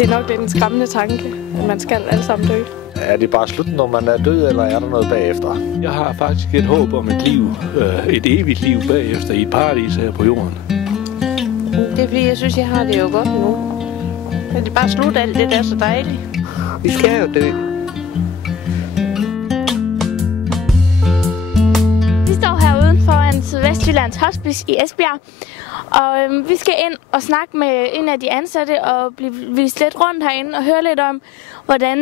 Det er nok lidt en skræmmende tanke, at man skal alle sammen dø. Er det bare slut, når man er død, eller er der noget bagefter? Jeg har faktisk et håb om et liv, et evigt liv bagefter i et paradis her på jorden. Det er fordi, jeg synes, jeg har det jo godt nu. Men det er bare slut alt det, der er så dejligt. Vi skal jo dø. Vi står her uden foran Sydvestjyllands Hospice i Esbjerg. Og vi skal ind og snakke med en af de ansatte og blive vist lidt rundt herinde og høre lidt om, hvordan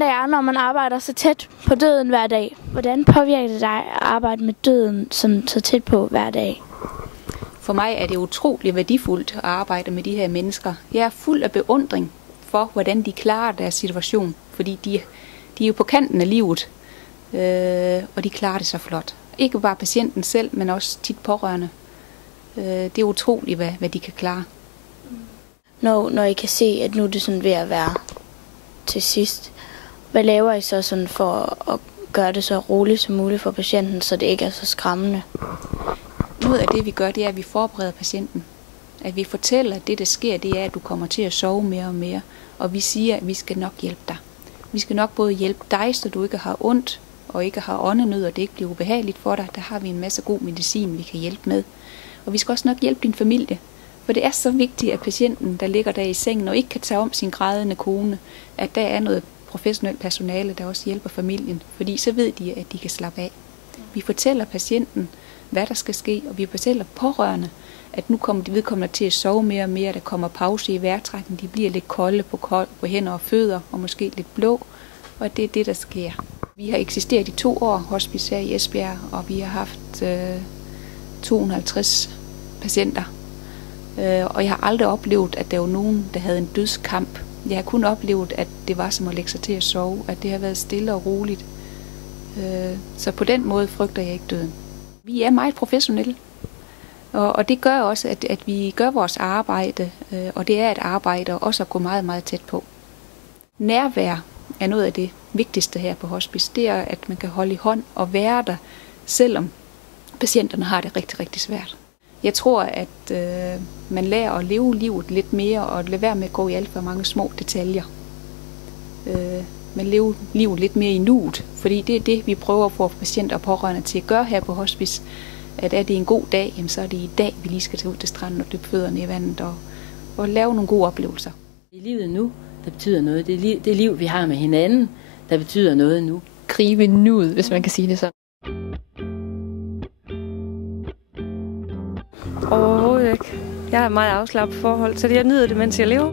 det er, når man arbejder så tæt på døden hver dag. Hvordan påvirker det dig at arbejde med døden så tæt på hver dag? For mig er det utroligt værdifuldt at arbejde med de her mennesker. Jeg er fuld af beundring for, hvordan de klarer deres situation. Fordi de er jo på kanten af livet, og de klarer det så flot. Ikke bare patienten selv, men også tit pårørende. Det er utroligt, hvad de kan klare. Når I kan se, at nu er det sådan ved at være til sidst, hvad laver I så sådan for at gøre det så roligt som muligt for patienten, så det ikke er så skræmmende? Noget af det, vi gør, det er, at vi forbereder patienten. At vi fortæller, at det, der sker, det er, at du kommer til at sove mere og mere. Og vi siger, at vi skal nok hjælpe dig. Vi skal nok både hjælpe dig, så du ikke har ondt, og ikke har åndenød, og det ikke bliver ubehageligt for dig. Der har vi en masse god medicin, vi kan hjælpe med. Og vi skal også nok hjælpe din familie. For det er så vigtigt, at patienten, der ligger der i sengen og ikke kan tage om sin grædende kone, at der er noget professionelt personale, der også hjælper familien. Fordi så ved de, at de kan slappe af. Vi fortæller patienten, hvad der skal ske, og vi fortæller pårørende, at nu kommer de vedkommende til at sove mere og mere, der kommer pause i vejrtrækningen, de bliver lidt kolde på hænder og fødder, og måske lidt blå, og det er det, der sker. Vi har eksisteret i 2 år, hospice her i Esbjerg, og vi har haft 250 patienter. Og jeg har aldrig oplevet, at der var nogen, der havde en dødskamp. Jeg har kun oplevet, at det var som at lægge sig til at sove, at det har været stille og roligt. Så på den måde frygter jeg ikke døden. Vi er meget professionelle, og det gør også, at vi gør vores arbejde, og det er et arbejde også at gå meget, meget tæt på. Nærvær er noget af det vigtigste her på hospice. Det er, at man kan holde i hånd og være der, selvom patienterne har det rigtig, rigtig svært. Jeg tror, at man lærer at leve livet lidt mere og lade være med at gå i alt for mange små detaljer. Man lever livet lidt mere i nuet, fordi det er det, vi prøver at få patienter og pårørende til at gøre her på hospice. At er det en god dag, jamen, så er det i dag, vi lige skal tage ud til stranden og dyppe fødderne i vandet og lave nogle gode oplevelser. Det er livet nu, der betyder noget. Det liv, vi har med hinanden, der betyder noget nu. Gribe nuet, hvis man kan sige det sådan. Overhovedet ikke. Jeg har et meget afslappet forhold, så jeg nyder det, mens jeg lever.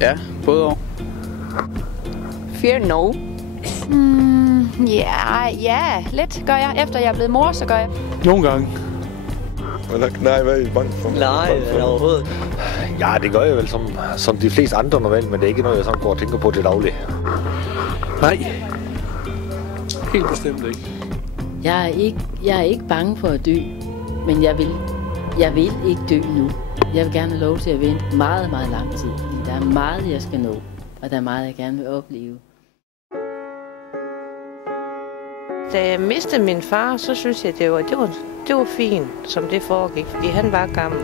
Ja, både år. Fear no. Ja, lidt gør jeg. Efter jeg er blevet mor, så gør jeg. Nogle gange. Nej, hvad er I bange for? Nej, overhovedet. Ja, det gør jeg vel som de fleste andre normalt, men det er ikke noget, jeg sådan går og tænker på til daglig. Nej, helt bestemt ikke. Jeg er ikke bange for at dø, men jeg vil ikke dø nu. Jeg vil gerne have lov til at vente meget, meget lang tid. Der er meget, jeg skal nå, og der er meget, jeg gerne vil opleve. Da jeg mistede min far, så synes jeg, det var fint, som det foregik, fordi han var gammel.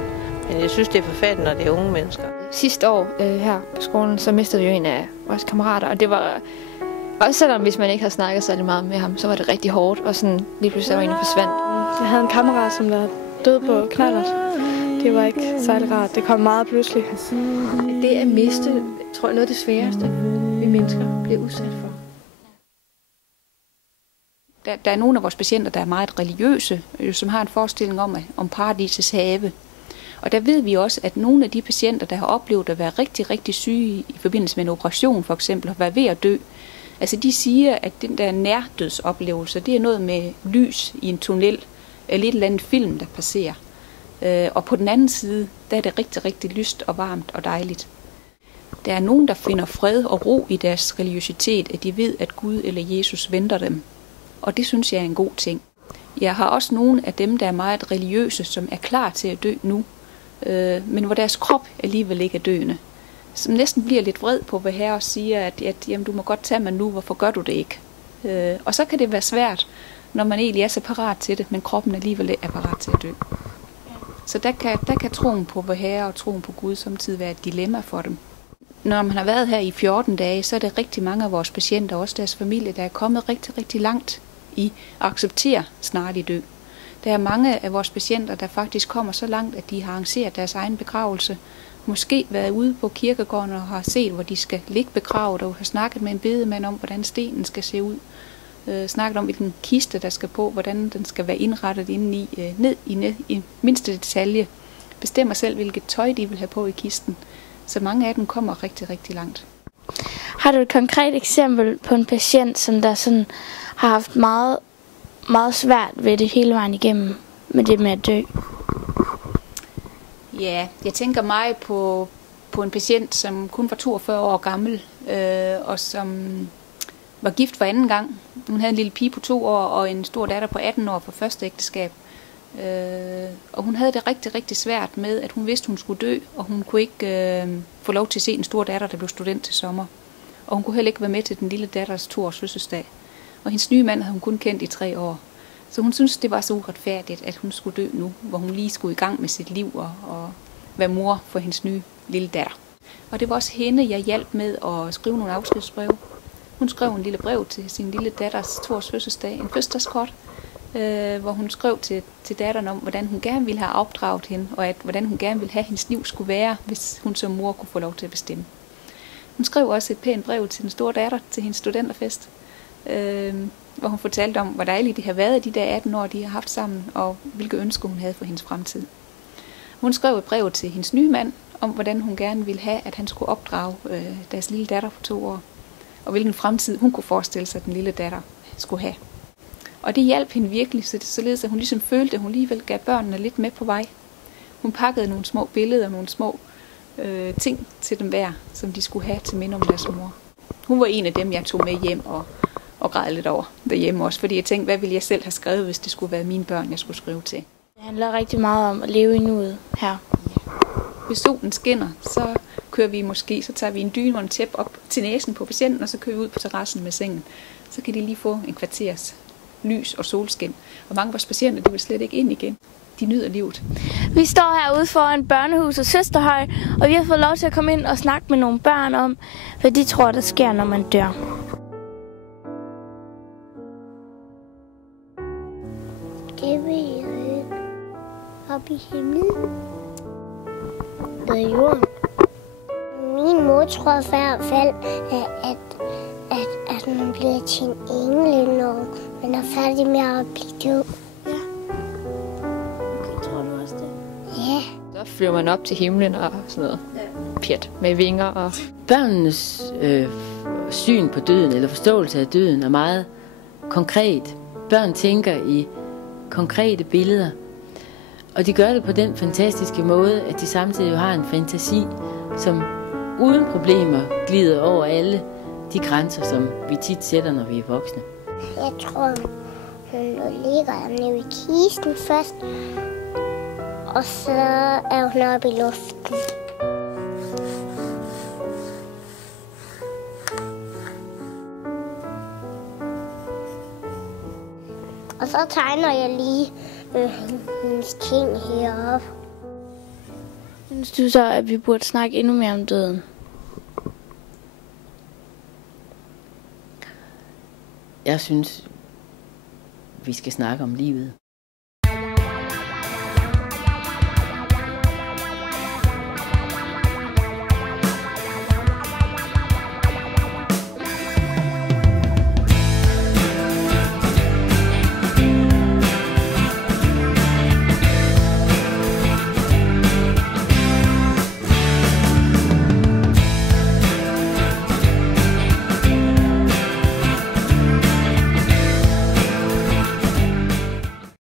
Men jeg synes, det er forfærdeligt, når det er unge mennesker. Sidste år her på skolen, så mistede vi jo en af vores kammerater, og det var også selvom hvis man ikke havde snakket særlig meget med ham, så var det rigtig hårdt, og sådan lige pludselig var en forsvandt. Jeg havde en kammerat, som var død på knallert. Det var ikke særlig rart. Det kom meget pludselig. Det at miste, tror jeg, noget af det sværeste, vi mennesker bliver udsat for. Der er nogle af vores patienter, der er meget religiøse, som har en forestilling om paradisets have. Og der ved vi også, at nogle af de patienter, der har oplevet at være rigtig, rigtig syge i forbindelse med en operation for eksempel, og være ved at dø, altså de siger, at den der nærdødsoplevelse, det er noget med lys i en tunnel, eller et eller andet film, der passerer. Og på den anden side, der er det rigtig, rigtig lyst og varmt og dejligt. Der er nogen, der finder fred og ro i deres religiøsitet, at de ved, at Gud eller Jesus venter dem. Og det synes jeg er en god ting. Jeg har også nogle af dem, der er meget religiøse, som er klar til at dø nu, men hvor deres krop alligevel ikke er døende. Som næsten bliver lidt vred på, hvad Herre siger, at jamen, du må godt tage mig nu, hvorfor gør du det ikke? Og så kan det være svært, når man egentlig er så parat til det, men kroppen alligevel er parat til at dø. Så der kan troen på, hvad Herre og troen på Gud samtidig være et dilemma for dem. når man har været her i 14 dage, så er det rigtig mange af vores patienter, også deres familie, der er kommet rigtig, rigtig langt i at acceptere snarlig død. Der er mange af vores patienter, der faktisk kommer så langt, at de har arrangeret deres egen begravelse. Måske været ude på kirkegården og har set, hvor de skal ligge begravet, og har snakket med en bedemand om, hvordan stenen skal se ud. Snakket om, hvilken kiste der skal på, hvordan den skal være indrettet indeni, ned i mindste detalje. Bestemmer selv, hvilket tøj de vil have på i kisten. Så mange af dem kommer rigtig, rigtig langt. Har du et konkret eksempel på en patient, som der sådan har haft meget, meget svært ved det hele vejen igennem med det med at dø? Ja, jeg tænker meget på en patient, som kun var 42 år gammel, og som var gift for anden gang. Hun havde en lille pige på 2 år og en stor datter på 18 år fra første ægteskab. Og hun havde det rigtig, rigtig svært med, at hun vidste, hun skulle dø, og hun kunne ikke få lov til at se en stor datter, der blev student til sommer. Og hun kunne heller ikke være med til den lille datters 2-års fødselsdag. Og hendes nye mand havde hun kun kendt i 3 år. Så hun syntes, det var så uretfærdigt, at hun skulle dø nu, hvor hun lige skulle i gang med sit liv og være mor for hendes nye lille datter. Og det var også hende, jeg hjalp med at skrive nogle afskedsbreve. Hun skrev en lille brev til sin lille datters 2-års fødselsdag, en fødselsdagskort, hvor hun skrev til datteren om, hvordan hun gerne ville have opdraget hende, og hvordan hun gerne ville have, hendes liv skulle være, hvis hun som mor kunne få lov til at bestemme. Hun skrev også et pænt brev til den store datter til hendes studenterfest, hvor hun fortalte om, hvor dejligt det har været de der 18 år, de har haft sammen, og hvilke ønsker hun havde for hendes fremtid. Hun skrev et brev til hendes nye mand, om hvordan hun gerne ville have, at han skulle opdrage deres lille datter på 2 år, og hvilken fremtid hun kunne forestille sig, at den lille datter skulle have. Og det hjalp hende virkelig, således at hun ligesom følte, at hun alligevel gav børnene lidt med på vej. Hun pakkede nogle små billeder og nogle små ting til dem hver, som de skulle have til minde om deres mor. Hun var en af dem, jeg tog med hjem og græd lidt over derhjemme også, fordi jeg tænkte, hvad ville jeg selv have skrevet, hvis det skulle være mine børn, jeg skulle skrive til. Det handler rigtig meget om at leve i nuet her. Hvis solen skinner, så kører vi måske, så tager vi en dyne og en tæppe op til næsen på patienten, og så kører vi ud på terrassen med sengen. Så kan de lige få en kvarters lys og solskin. Og mange af vores patienter, de vil slet ikke ind igen. De nyder livet. Vi står herude foran børnehuset Søsterhøj, og vi har fået lov til at komme ind og snakke med nogle børn om, hvad de tror, der sker, når man dør. Det ved jeg ikke. Op i himlen. Ved jorden. Min mor tror i hvert fald, at man bliver til en engel, når man er færdig med at blive død. Ja. Okay, tror du også det? Ja. Så flyver man op til himlen og sådan noget. Pjat med vinger og... Børnenes syn på døden, eller forståelse af døden, er meget konkret. Børn tænker i konkrete billeder. Og de gør det på den fantastiske måde, at de samtidig har en fantasi, som uden problemer glider over alle de grænser, som vi tit sætter, når vi er voksne. Jeg tror, hun ligger nede i kisten først, og så er hun oppe i luften. Og så tegner jeg lige hendes ting heroppe. Synes du så, at vi burde snakke endnu mere om døden? Jeg synes, vi skal snakke om livet.